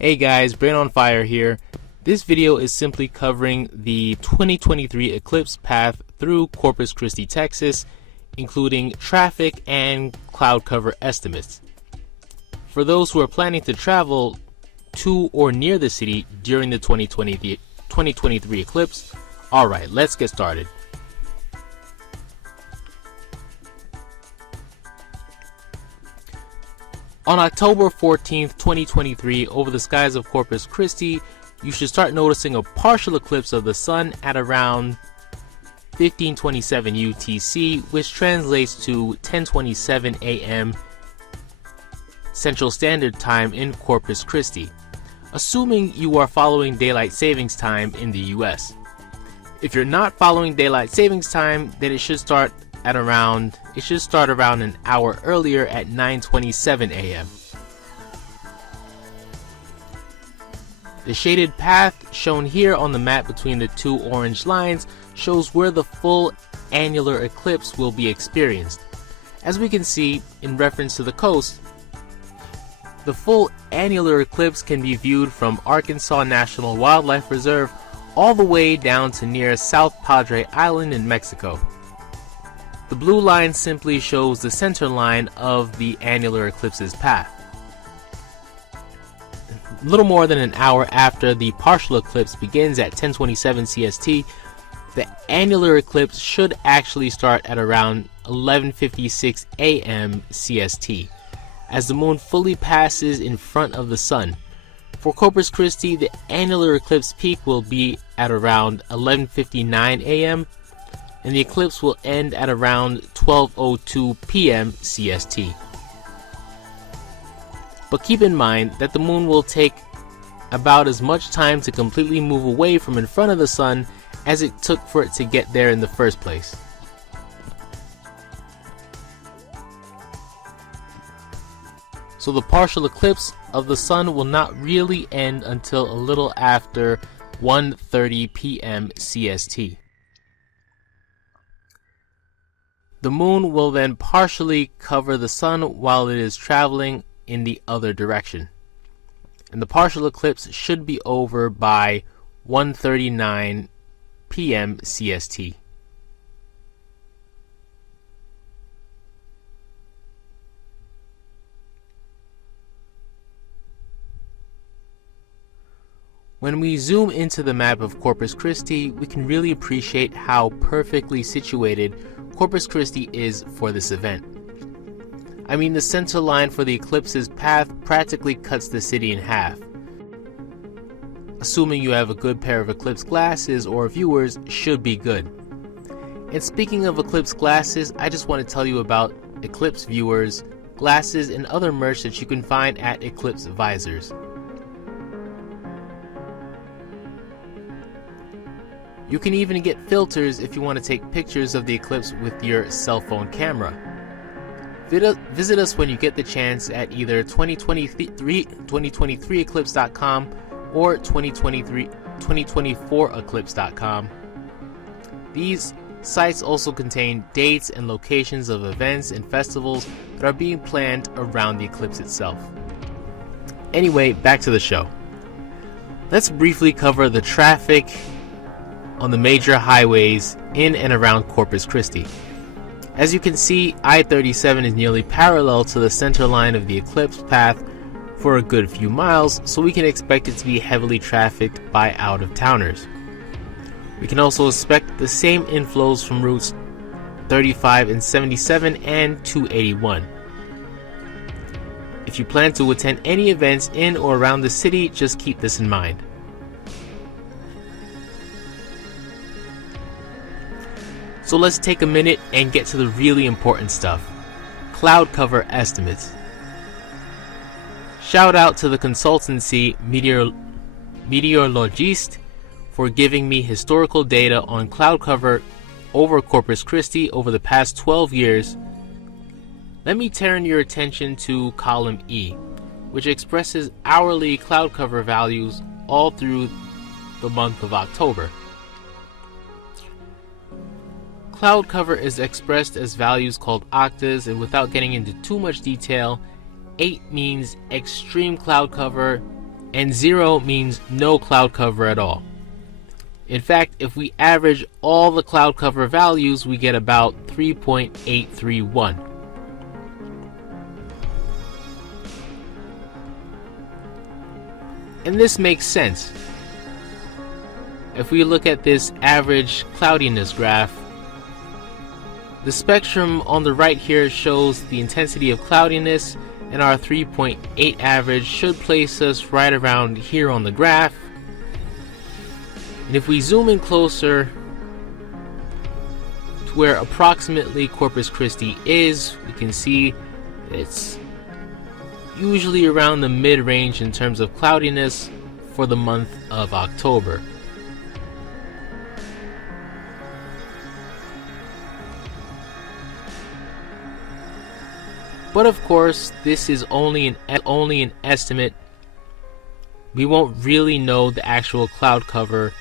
Hey guys, Brain on Fire here. This video is simply covering the 2023 eclipse path through Corpus Christi, Texas, including traffic and cloud cover estimates. For those who are planning to travel to or near the city during the 2023 eclipse, alright, let's get started. On October 14th, 2023, over the skies of Corpus Christi, you should start noticing a partial eclipse of the sun at around 1527 UTC, which translates to 10:27 a.m. Central Standard Time in Corpus Christi, assuming you are following daylight savings time in the US. If you're not following daylight savings time, then it should start around an hour earlier at 9:27 a.m. The shaded path shown here on the map between the two orange lines shows where the full annular eclipse will be experienced. As we can see, in reference to the coast, the full annular eclipse can be viewed from Arkansas National Wildlife Reserve all the way down to near South Padre Island in Mexico. The blue line simply shows the center line of the annular eclipse's path. A little more than an hour after the partial eclipse begins at 10:27 CST, the annular eclipse should actually start at around 11:56 a.m. CST, as the moon fully passes in front of the sun. For Corpus Christi, the annular eclipse peak will be at around 11:59 a.m. and the eclipse will end at around 12:02 p.m. CST. But keep in mind that the moon will take about as much time to completely move away from in front of the sun as it took for it to get there in the first place. So the partial eclipse of the sun will not really end until a little after 1:30 p.m. CST. The moon will then partially cover the sun while it is traveling in the other direction, and the partial eclipse should be over by 1:39 p.m. CST. When we zoom into the map of Corpus Christi, we can really appreciate how perfectly situated Corpus Christi is for this event. I mean, the center line for the eclipse's path practically cuts the city in half. Assuming you have a good pair of eclipse glasses, or viewers should be good. And speaking of eclipse glasses, I just want to tell you about eclipse viewers, glasses, and other merch that you can find at Eclipse Visors. You can even get filters if you want to take pictures of the eclipse with your cell phone camera. Visit us when you get the chance at either 2023eclipse.com or 2024eclipse.com. These sites also contain dates and locations of events and festivals that are being planned around the eclipse itself. Anyway, back to the show. Let's briefly cover the traffic on the major highways in and around Corpus Christi. As you can see, I-37 is nearly parallel to the center line of the eclipse path for a good few miles, so we can expect it to be heavily trafficked by out-of-towners. We can also expect the same inflows from routes 35 and 77 and 281. If you plan to attend any events in or around the city, just keep this in mind. So let's take a minute and get to the really important stuff. Cloud cover estimates. Shout out to the consultancy Meteorologist for giving me historical data on cloud cover over Corpus Christi over the past 12 years. Let me turn your attention to column E, which expresses hourly cloud cover values all through the month of October. Cloud cover is expressed as values called octaves, and without getting into too much detail, 8 means extreme cloud cover, and 0 means no cloud cover at all. In fact, if we average all the cloud cover values, we get about 3.831. And this makes sense. If we look at this average cloudiness graph, the spectrum on the right here shows the intensity of cloudiness, and our 3.8 average should place us right around here on the graph. And if we zoom in closer to where approximately Corpus Christi is, we can see it's usually around the mid-range in terms of cloudiness for the month of October. But of course, this is only an estimate. We won't really know the actual cloud cover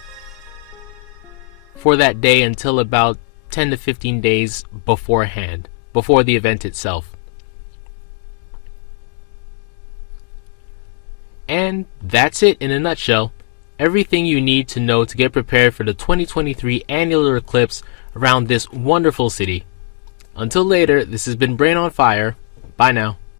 for that day until about 10 to 15 days beforehand, before the event itself. And that's it in a nutshell. Everything you need to know to get prepared for the 2023 annular eclipse around this wonderful city. Until later, this has been Brain on Fire. Bye now.